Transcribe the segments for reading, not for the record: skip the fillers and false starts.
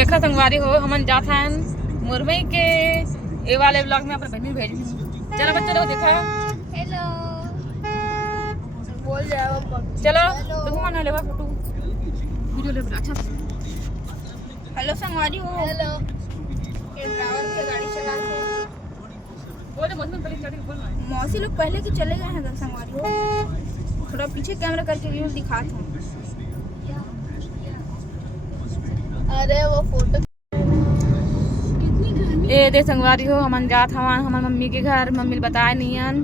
देखा संगवारी हो हमन जात हन मुरमई के ए वाले ब्लॉग में अपन बहनी भेज चलो बच्चों लोग देखा हेलो बोल जाओ चलो तुम मन लेवा फोटो वीडियो ले अच्छा हेलो संगवारी हो हेलो ये ड्राइवर के गाड़ी चलाते बोले मौसी पहले चढ़ के बोल मौसी लोग पहले के चले गए हैं संगवारी हो थोड़ा पीछे कैमरा करके व्यू दिखाते हैं। अरे वो फोटो ए दे संगवारी हो हमन जात हवन हमन मम्मी के घर मम्मी बताए नियन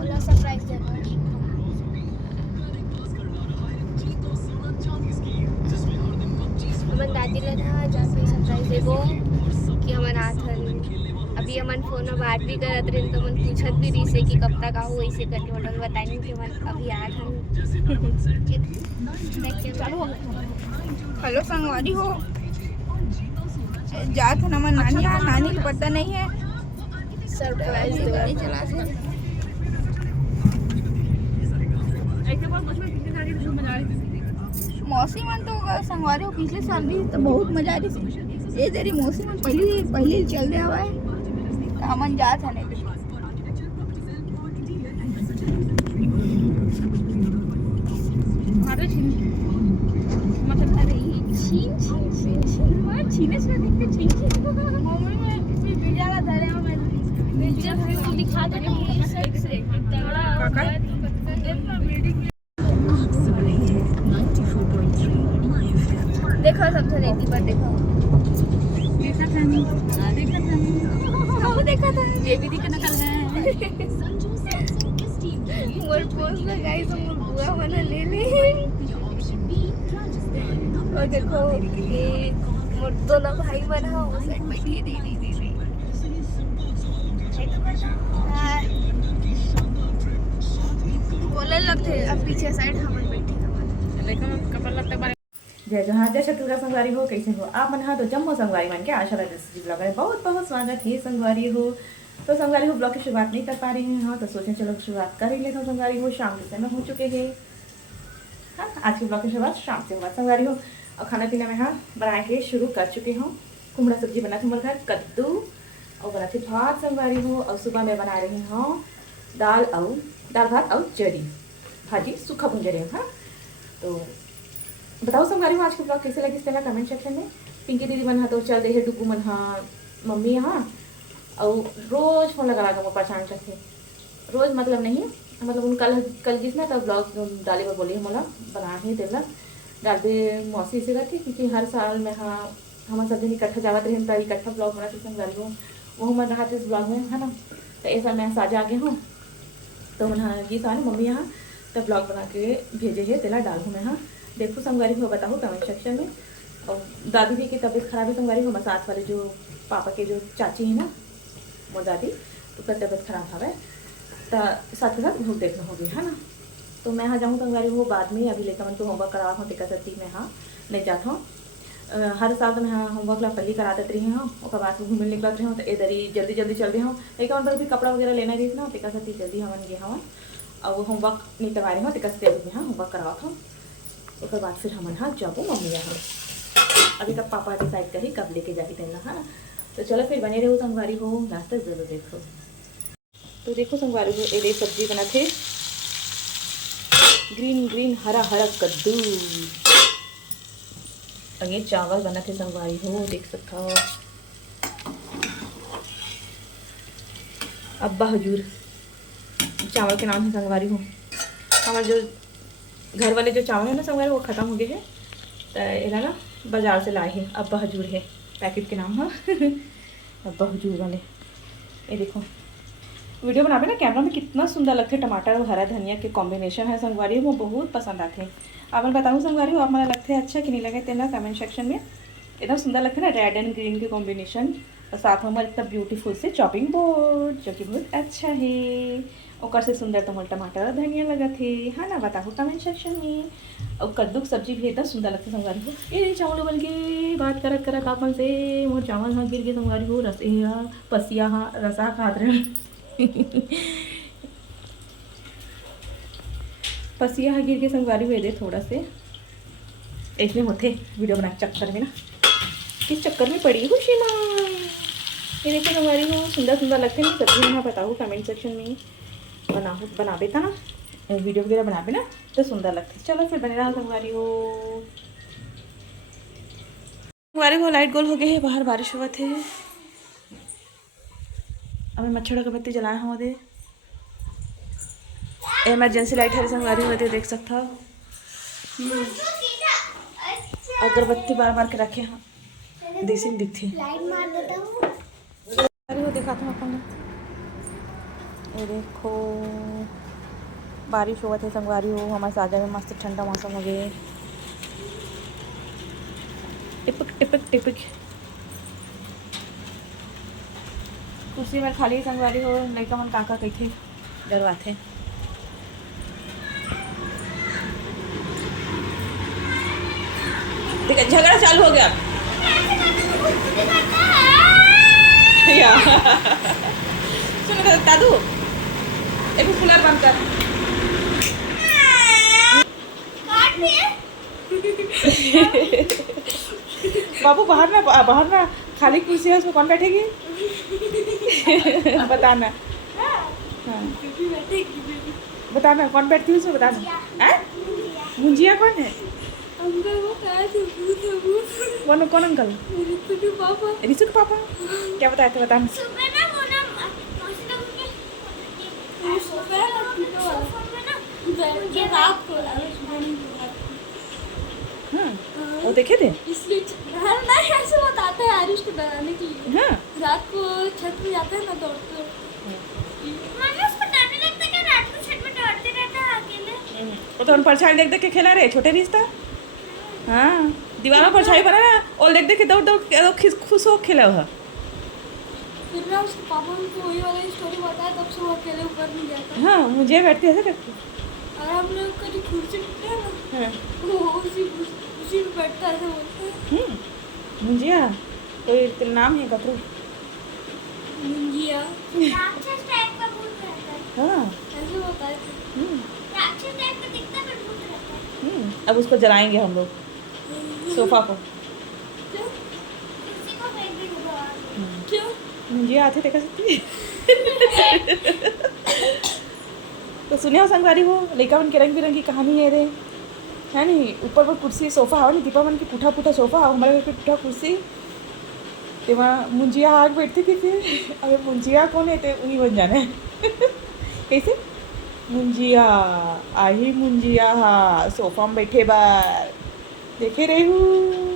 ओला सरप्राइज दे हमन दादी ले था जाके सरप्राइज देबो कि हमन आत हन अभी हमन फोन में बात भी करत रहे तो मन पूछत भी रही से कि कब तक आओ ऐसे करके मतलब बताई कि हमन अभी आत हन चलो हेलो संगवारी हो जात हन हमन नानी नानी को पता नहीं है सरप्राइज गाड़ी चला से ऐसे बोल कुछ में पीछे साड़ी घूम जा रही मौसी मन तो संगवारी हो पिछले साल भी तो बहुत मजा आ रही थी ये तेरी मौसी मन पहले चल दे हवा है हमन जात हन अरे मतलब अरे छीन छीन छीन छीन मार छीने से देख के छीन छीन मम्मी में इसे बिजाला धरे हम बिजा फिर दिखा दे नहीं से तगड़ा काका इतना बिल्डिंग देखो सब जने इतनी बार देखो देखा था नहीं देखा था नहीं हम देखा था ये भी दिख नकल है मोर पोस्ट लगाई तो मोर बुआ वाला ले ले और देखो ये मोर दोनों भाई बना वो साइड बैठी दे बोले लगते अब पीछे साइड हम बैठी लेकिन कपल लगता बारे जय जोहार जय छत्तीसगढ़ संगवारी हो कैसे हो आप मन तो जम्मो संगवारी मन के आशा राजस्थान ब्लॉग में बहुत बहुत स्वागत है संगवारी हो। तो संगवारी हो ब्लॉग की शुरुआत नहीं कर पा रही हैं तो सोचें चलो शुरुआत कर ही लेते हैं। संगवारी हो शाम के समय हो चुके हैं। हाँ आज के ब्लॉग की शुरुआत शाम से हुआ संगवारी हो और खाना पीना में हाँ बना के शुरू कर चुके हूँ। कुमड़ा सब्जी बना थी हमारे घर कद्दू और बना थी भात संगवारी हो और सुबह में बना रही हूँ दाल भात और जड़ी भाजी सूखा भूंज रही हूँ। हाँ तो बताओ संगवारी हो आज के ब्लॉग कैसे लगी इसके कमेंट सेक्शन में। पिंकी दीदी मन तो चल रही है डुगू मन हाँ मम्मी यहाँ और रोज़ फोन लगा लगा परेशान करते रोज़ मतलब नहीं मतलब उन कल जिसने तब ब्लॉग डाले पर बोली मोला बना ही देला डाल दे मौसी से करके क्योंकि हर साल में हाँ हम सब दिन इकट्ठा जावत रहे तो इकट्ठा ब्लॉग बना थी संगवारी हो वो मैं रहा इस ब्लॉग में है ना। तो इस साल मैं साजा आ गई हूँ तो मैं ये साल मम्मी यहाँ तब ब्लॉग बना के भेजे है तेला डालूँ मैं। हाँ देखो संगवारी हो बताओ कमेंट सेक्शन में। और दादी जी की तबीयत खराब है संगवारी हो साथ वाले जो पापा के जो चाची है ना वो दादी तो उसका तबीयत खराब हवा तो साथ के साथ भूख देखना होगी है ना। तो मैं यहाँ जाऊँ संगवारी हो बाद में अभी लेकर मैं तो होमवर्क करा हूँ टिका सती में हाँ नहीं जाता हूँ हर साल तो मैं हाँ होमवर्क ला पहले करा देती रही हूँ और बाद में घूमने निकलते रही हूँ तो इधर ही जल्दी जल्दी चल रही हूँ लेकिन उन पर भी कपड़ा वगैरह लेना गई थी ना टिका सती जल्दी हवन गया हूँ और वो होमवर्क नहीं करवा रही हूँ टिका सती अभी हाँ होमवर्क करवा था उसके बाद फिर हम यहाँ जाबो मम्मी यहाँ अभी तक पापा डिसाइड करी कब लेके जाके देना है। तो चलो फिर बने रहो संगवारी हो लास्ट तक जरूर देखो। तो देखो संगवारी हो एक सब्जी बना थे ग्रीन हरा कद्दू और ये चावल बना थे संगवारी हो देख सकता हो अब्बा हजूर चावल के नाम है संगवारी हो। हमारे जो घर वाले जो चावल है ना संगवारी वो ख़त्म हो गए हैं तो ये ना बाज़ार से लाए हैं अब्बा हजूर है पैकेट के नाम हाँ अब्बा हजूर वाले। ये देखो वीडियो बनावे ना कैमरा में कितना सुंदर लगते हैं टमाटर और हरा धनिया के कॉम्बिनेशन है संगवारी वो बहुत पसंद आते हैं। आप मैं बताऊँ संगवारी हो आप मला लगते हैं अच्छा कि नहीं लगे तेना कमेंट सेक्शन में। इतना सुंदर लगता है ना रेड एंड ग्रीन के कॉम्बिनेशन और साथ में हमारे इतना ब्यूटीफुल से चॉपिंग बोर्ड जो कि बहुत अच्छा है और से सुंदर तो टमाटर और धनिया लगा थे हाँ ना बताओ कमेंट सेक्शन में। और कद्दू की सब्जी भी एकदम सुंदर लगती है संगवारी हो। ये चावल उबल के बात करत आपन से मोर चावल हाँ गिर के संगवारी हो रसिया पसिया हाँ रसा खात रहे पसिया हाँ गिर के संगवारी हो दे थोड़ा से इसमें होते वीडियो बना के चक्कर में ना किस चक्कर में पड़ी हूँ सीमा। ये देखो संगवारी हो, सुंदर सुंदर लगते हैं सब्जी बना, बताओ कमेंट सेक्शन में। बना बेता ना वीडियो वगैरह बना ना तो सुंदर लगती। चलो फिर बने रहा संगवारी हो। संगवारी हो लाइट गोल हो गए है, बाहर बारिश हुआ थे। अभी मच्छर का बत्ती जलाए हुआ दे, इमरजेंसी लाइट है संगवारी हो दे, देख सकता हो। अगरबत्ती बार बार के रखे हैं, देसी में दिखती है। दिखाता हूँ अपन, ये देखो बारिश हुआ थे संगवारी हो, हमारे साजा में मस्त ठंडा मौसम हो गए। टिपक टिपक टिपक कुर्सी में खाली संगवारी हो, लड़का मन काका कैथे डरवाथे। देखा झगड़ा चालू हो गया सुन दादू, एक कूलर बंद कर। बाबू बाहर ना खाली कुर्सी है, उसमें कौन बैठेगी? बताना। हाँ बताना कौन बैठती है उसमें, बताना। मुंजिया कौन है? कौन अंकल? रिसु के पापा। क्या बताए थे, बताना। वो देखे थे इसलिए नहीं ऐसे बताते हैं आरुष को डराने के लिए। हाँ रात को छत पे जाते हैं ना दौड़ते। मम्मी उसको डर नहीं लगता क्या रात को छत पे दौड़ते रहता है अकेले? वो तो हम परछाई देख देख के खेला रहे, छोटे रिश्ता। हाँ दीवारों पर परछाई बना ना, और देख देख के दौड़ दौड़ के खुश हो खेला हुआ। फिर मैं उसके पापा को वही वाली स्टोरी बताया, तब से वो अकेले ऊपर नहीं जाता। हाँ मुझे बैठती ऐसे करती। और हम लोग का जो कुर्सी पे है ना, हाँ वो उसी पे बैठता है, ऐसे बोलते हैं मुंजिया, कोई नाम है कपड़ू। मुंजिया राक्षस टाइप का भूत रहता है। हाँ ऐसे बताए थे, राक्षस टाइप का दिखता है पर भूत रहता है। अब उसको जलाएंगे हम लोग, सोफा को। क्यों? कुर्सी को फेंक देंगे बाहर। क्यों? मुंजिया आते देखा सकती है। तो सुने हो संगवारी हो, लड़का मन के रंग बिरंगी कहानी है रे, है नहीं। ऊपर पर कुर्सी सोफा हो नहीं, दीपा मन की पुठा पुठा सोफा हो, हमारे घर पे पुठा कुर्सी। तेवा मुंजिया आग बैठती थी। फिर अगर मुंजिया कौन है तो उन्हीं बन जाना है। कैसे मुंजिया आई, मुंजिया हाँ सोफा में बैठे बार देखे रही हूँ।